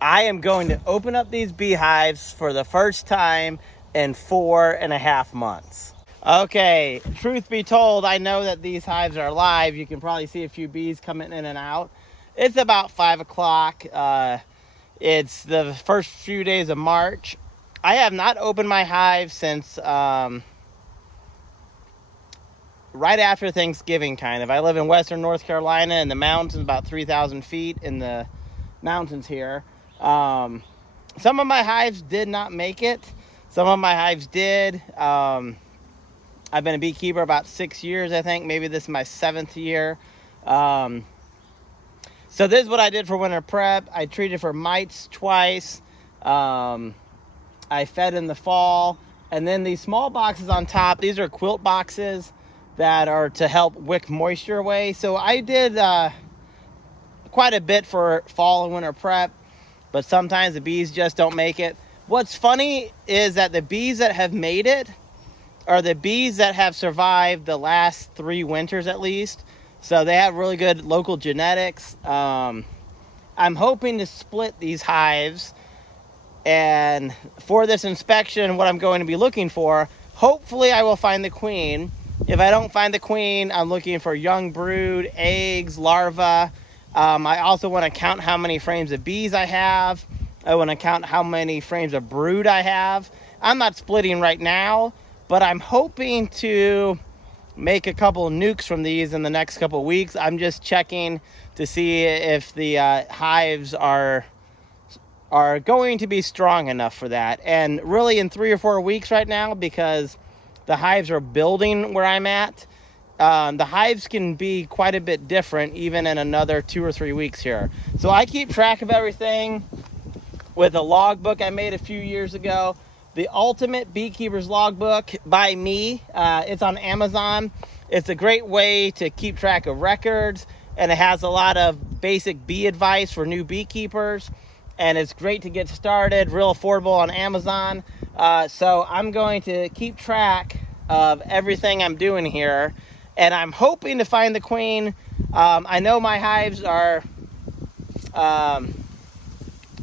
I am going to open up these beehives for the first time in 4.5 months. Okay, truth be told, I know that these hives are live. You can probably see a few bees coming in and out. It's about 5 o'clock. It's the first few days of March. I have not opened my hive since right after Thanksgiving, kind of. I live in western North Carolina in the mountains, about 3,000 feet in the mountains here. Some of my hives did not make it. Some of my hives did. I've been a beekeeper about 6 years, I think. Maybe this is my 7th year. So this is what I did for winter prep. I treated for mites twice. I fed in the fall. And then these small boxes on top, these are quilt boxes that are to help wick moisture away. So I did quite a bit for fall and winter prep, but sometimes the bees just don't make it. What's funny is that the bees that have made it are the bees that have survived the last 3 winters at least. So they have really good local genetics. I'm hoping to split these hives. And for this inspection, what I'm going to be looking for, hopefully I will find the queen. If I don't find the queen, I'm looking for young brood, eggs, larvae. I also want to count how many frames of bees I have. I want to count how many frames of brood I have. I'm not splitting right now, but I'm hoping to make a couple of nukes from these in the next couple of weeks. I'm just checking to see if the hives are going to be strong enough for that. And really in 3 or 4 weeks right now, because the hives are building where I'm at, the hives can be quite a bit different even in another 2 or 3 weeks here. So I keep track of everything with a logbook I made a few years ago. The Ultimate Beekeeper's Logbook by me. It's on Amazon. It's a great way to keep track of records, and it has a lot of basic bee advice for new beekeepers, and it's great to get started, real affordable on Amazon. So I'm going to keep track of everything I'm doing here, and I'm hoping to find the queen. I know my hives are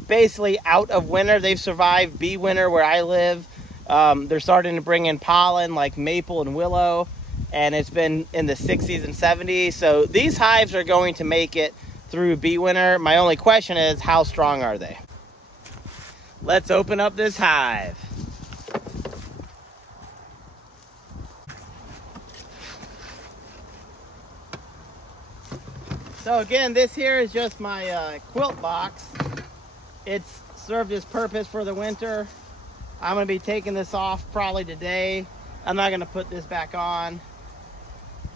basically out of winter. They've survived bee winter where I live. They're starting to bring in pollen like maple and willow, and it's been in the 60s and 70s. So these hives are going to make it through bee winter. My only question is, how strong are they? Let's open up this hive. So again, this here is just my quilt box. It's served its purpose for the winter. I'm going to be taking this off probably today. I'm not going to put this back on.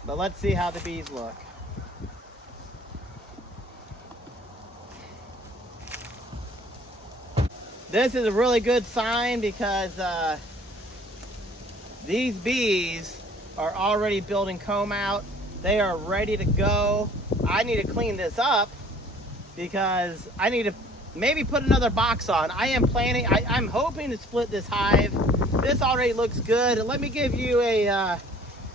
But let's see how the bees look. This is a really good sign because these bees are already building comb out. They are ready to go. I need to clean this up because I need to maybe put another box on. I'm hoping to split this hive. This already looks good. Let me give you a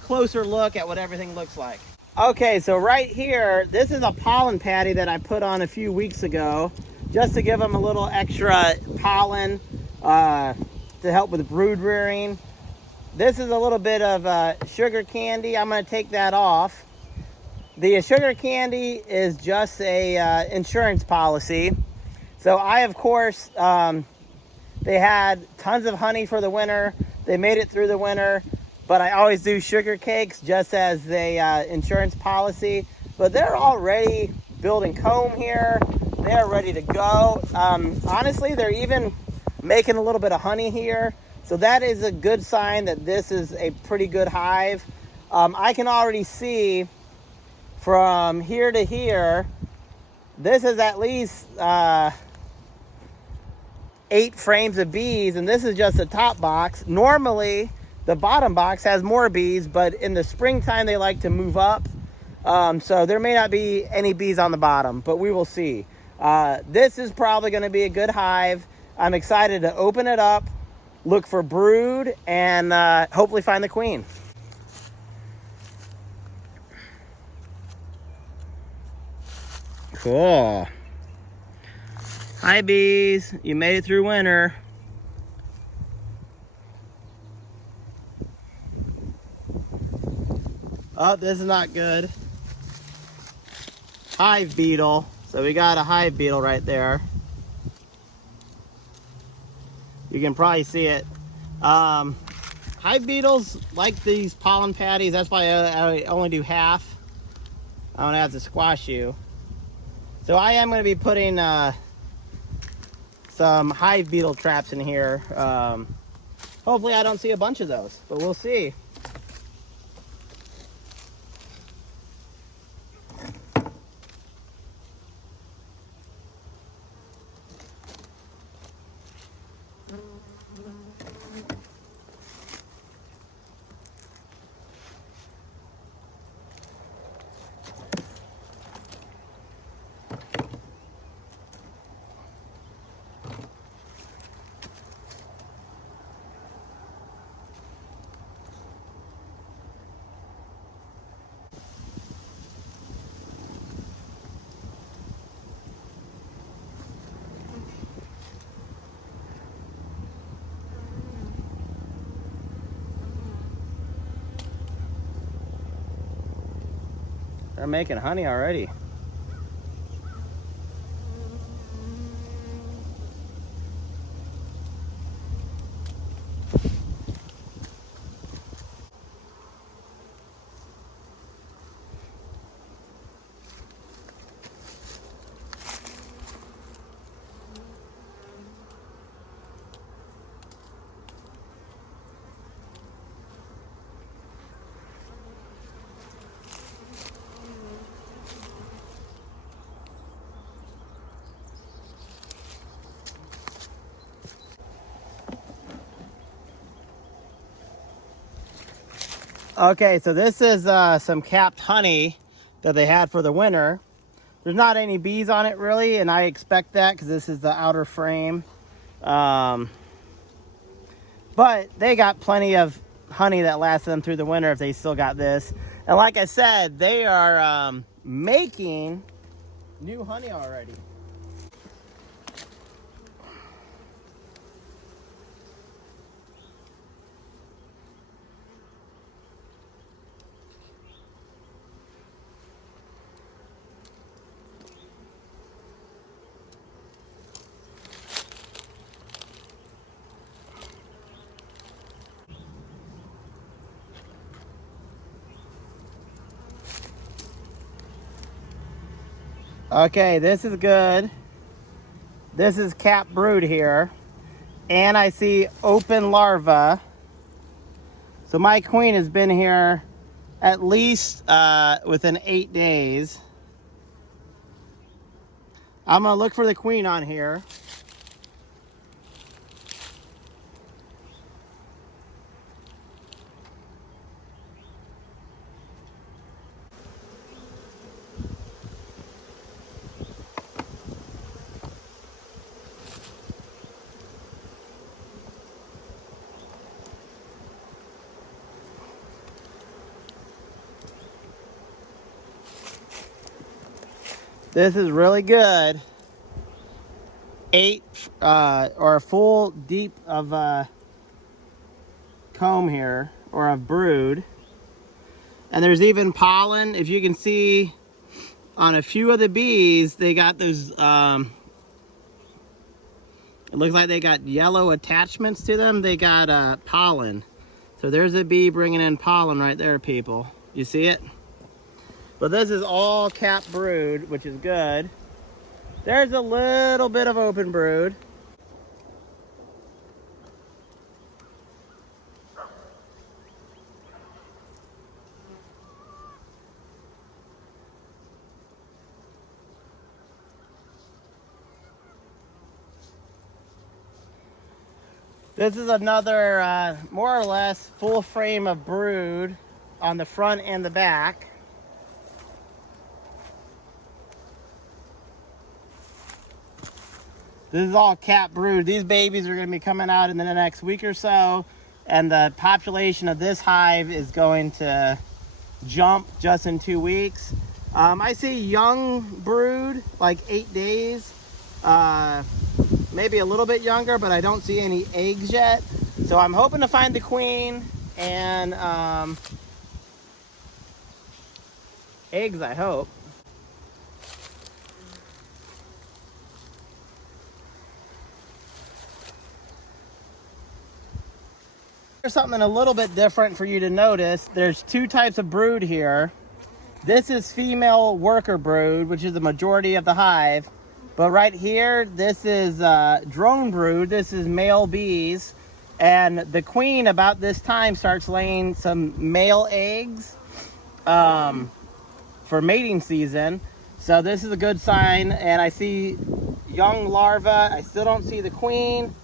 closer look at what everything looks like. Okay, so right here, this is a pollen patty that I put on a few weeks ago just to give them a little extra pollen to help with brood rearing. This is a little bit of sugar candy. I'm going to take that off. The sugar candy is just a insurance policy. So I, of course, they had tons of honey for the winter. They made it through the winter, but I always do sugar cakes just as the insurance policy. But they're already building comb here. They're ready to go. Honestly, they're even making a little bit of honey here. So that is a good sign that this is a pretty good hive. I can already see from here to here, this is at least 8 frames of bees, and this is just the top box. Normally, the bottom box has more bees, but in the springtime, they like to move up. So there may not be any bees on the bottom, but we will see. This is probably going to be a good hive. I'm excited to open it up, look for brood, and hopefully find the queen. Cool. Hi bees, you made it through winter. Oh, this is not good. Hive beetle. So we got a hive beetle right there. You can probably see it. Hive beetles like these pollen patties. That's why I only do half. I don't have to squash you. So I am going to be putting some hive beetle traps in here. Hopefully I don't see a bunch of those, but we'll see. They're making honey already. Okay, so this is some capped honey that they had for the winter. There's not any bees on it really, and I expect that because this is the outer frame. But they got plenty of honey that lasts them through the winter if they still got this. And like I said, they are making new honey already. Okay, this is good. This is capped brood here. And I see open larva. So my queen has been here at least within 8 days. I'm gonna look for the queen on here. This is really good. 8 or a full deep of comb here, or of brood. And there's even pollen. If you can see on a few of the bees, they got those, it looks like they got yellow attachments to them. They got pollen. So there's a bee bringing in pollen right there, people. You see it? But this is all capped brood, which is good. There's a little bit of open brood. This is another more or less full frame of brood on the front and the back. This is all capped brood. These babies are going to be coming out in the next week or so, and the population of this hive is going to jump just in 2 weeks. I see young brood, like 8 days. Maybe a little bit younger, but I don't see any eggs yet. So I'm hoping to find the queen and eggs, I hope. There's something a little bit different for you to notice. There's two types of brood here. This is female worker brood, which is the majority of the hive. But right here, this is drone brood. This is male bees. And the queen about this time starts laying some male eggs for mating season. So this is a good sign. And I see young larvae. I still don't see the queen,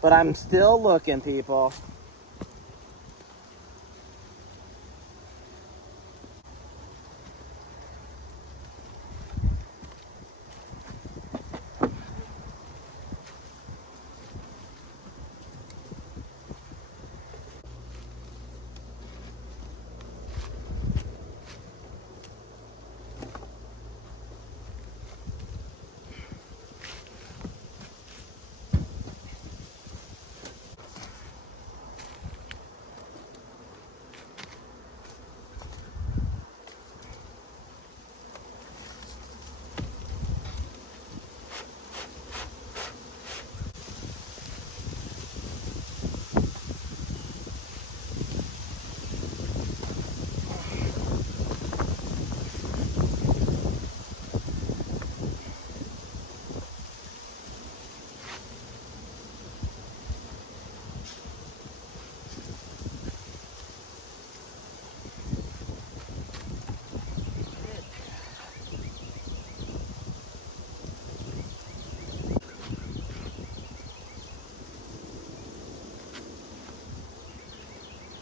but I'm still looking, people.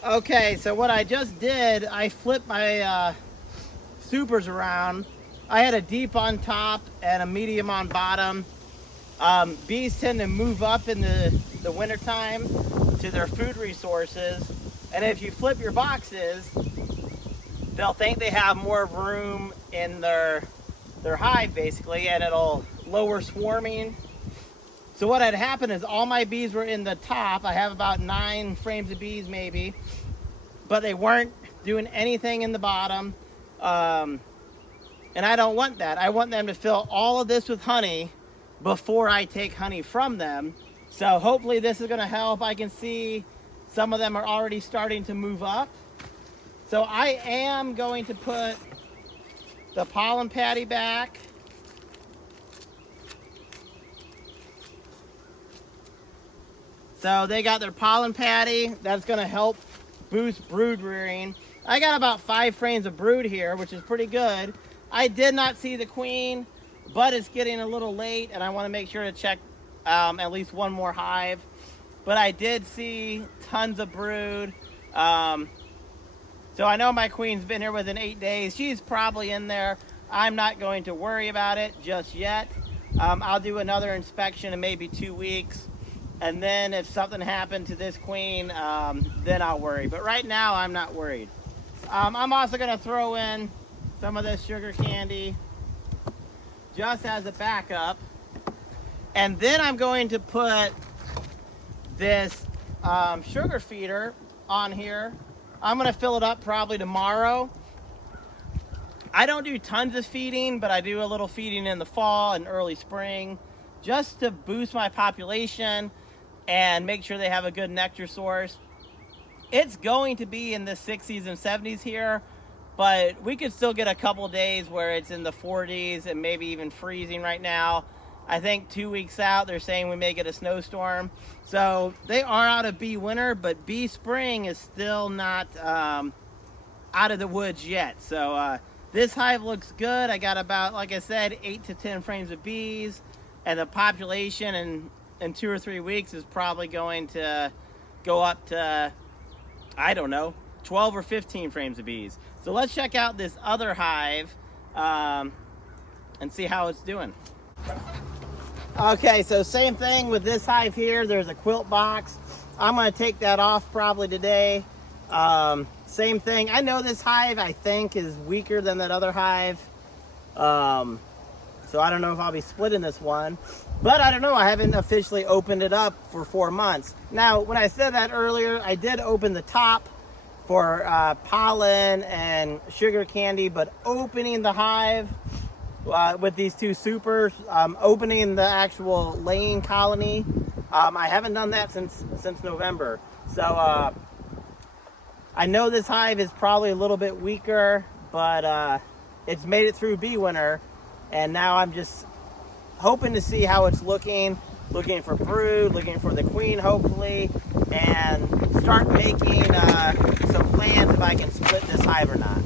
Okay, so what I just did, I flipped my supers around. I had a deep on top and a medium on bottom. Bees tend to move up in the wintertime to their food resources. And if you flip your boxes, they'll think they have more room in their hive, basically, and it'll lower swarming. So what had happened is all my bees were in the top. I have about 9 frames of bees maybe, but they weren't doing anything in the bottom. And I don't want that. I want them to fill all of this with honey before I take honey from them. So hopefully this is gonna help. I can see some of them are already starting to move up. So I am going to put the pollen patty back. So they got their pollen patty. That's gonna help boost brood rearing. I got about 5 frames of brood here, which is pretty good. I did not see the queen, but it's getting a little late and I wanna make sure to check at least one more hive. But I did see tons of brood. So I know my queen's been here within 8 days. She's probably in there. I'm not going to worry about it just yet. I'll do another inspection in maybe 2 weeks. And then if something happened to this queen, then I'll worry. But right now, I'm not worried. I'm also gonna throw in some of this sugar candy just as a backup. And then I'm going to put this sugar feeder on here. I'm gonna fill it up probably tomorrow. I don't do tons of feeding, but I do a little feeding in the fall and early spring just to boost my population and make sure they have a good nectar source. It's going to be in the 60s and 70s here, but we could still get a couple days where it's in the 40s and maybe even freezing right now. I think 2 weeks out, they're saying we may get a snowstorm. So they are out of bee winter, but bee spring is still not out of the woods yet. So this hive looks good. I got about, like I said, 8 to 10 frames of bees, and the population in 2 or 3 weeks is probably going to go up to, I don't know, 12 or 15 frames of bees. So let's check out this other hive and see how it's doing. Okay, so same thing with this hive here. There's a quilt box. I'm gonna take that off probably today. Same thing. I know this hive, I think, is weaker than that other hive. So So I don't know if I'll be splitting this one, but I don't know. I haven't officially opened it up for 4 months. Now, when I said that earlier, I did open the top for pollen and sugar candy, but opening the hive with these two supers, opening the actual laying colony, I haven't done that since November. So I know this hive is probably a little bit weaker, but it's made it through bee winter, and now I'm just hoping to see how it's looking for brood, looking for the queen hopefully, and start making some plans if I can split this hive or not.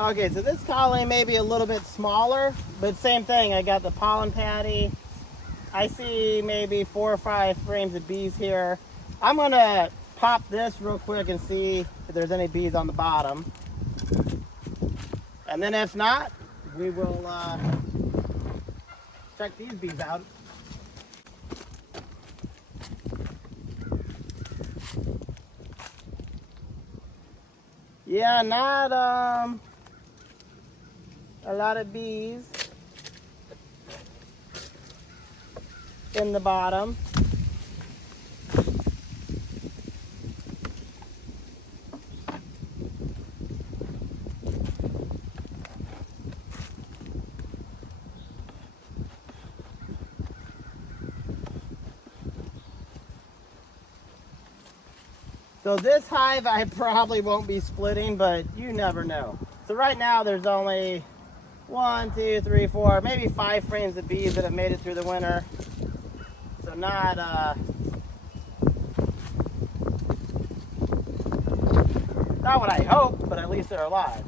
Okay, so this colony may be a little bit smaller, but same thing. I got the pollen patty. I see maybe 4 or 5 frames of bees here. I'm gonna pop this real quick and see if there's any bees on the bottom. And then if not, we will check these bees out. Yeah, not a lot of bees in the bottom. So this hive I probably won't be splitting, but you never know. So right now there's only 1, 2, 3, 4, maybe 5 frames of bees that have made it through the winter. So not what I hope, but at least they're alive.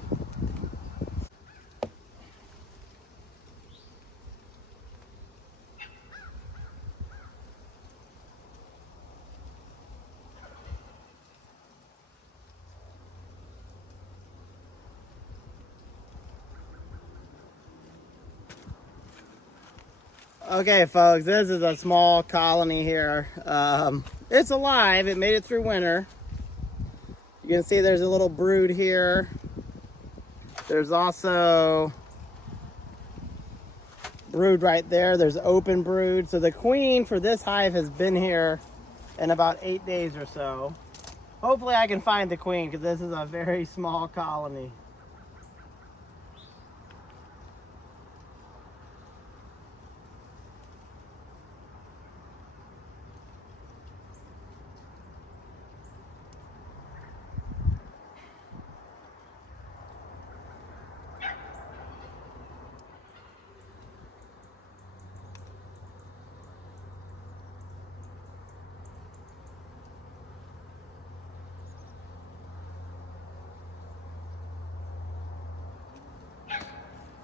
Okay, folks, this is a small colony here. It's alive. It made it through winter. You can see there's a little brood here. There's also brood right there. There's open brood. So the queen for this hive has been here in about 8 days or so. Hopefully I can find the queen because this is a very small colony.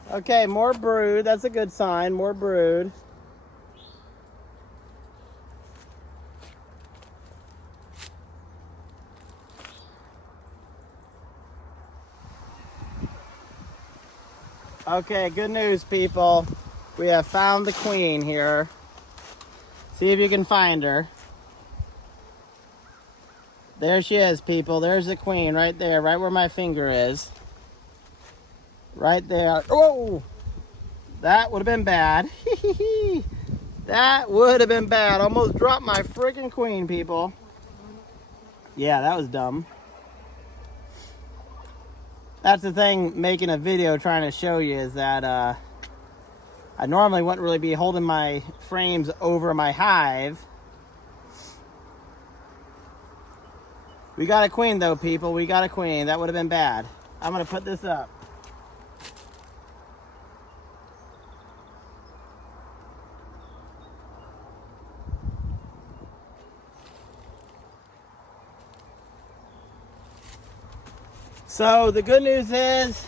Okay, more brood. That's a good sign. More brood. Okay, good news, people. We have found the queen here. See if you can find her. There she is, people. There's the queen right there, right where my finger is. Right there. Oh! That would have been bad. That would have been bad. Almost dropped my freaking queen, people. Yeah, that was dumb. That's the thing making a video trying to show you is that I normally wouldn't really be holding my frames over my hive. We got a queen though, people. We got a queen. That would have been bad. I'm going to put this up. So the good news is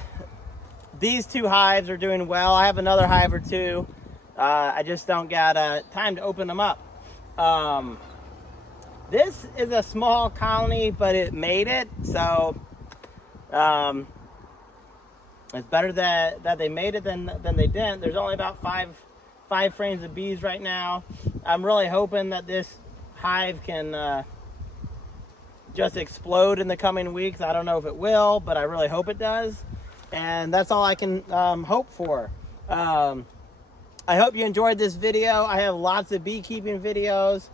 these 2 hives are doing well. I have another hive or 2. I just don't got time to open them up. This is a small colony, but it made it. So it's better that they made it than they didn't. There's only about five frames of bees right now. I'm really hoping that this hive can just explode in the coming weeks. I don't know if it will, but I really hope it does. And that's all I can hope for. I hope you enjoyed this video. I have lots of beekeeping videos.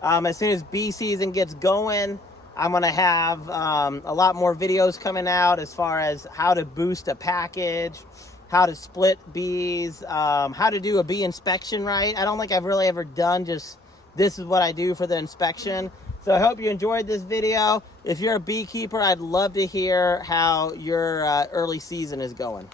As soon as bee season gets going, I'm going to have a lot more videos coming out as far as how to boost a package, how to split bees, how to do a bee inspection right. I don't think I've really ever done just this is what I do for the inspection. So I hope you enjoyed this video. If you're a beekeeper, I'd love to hear how your early season is going.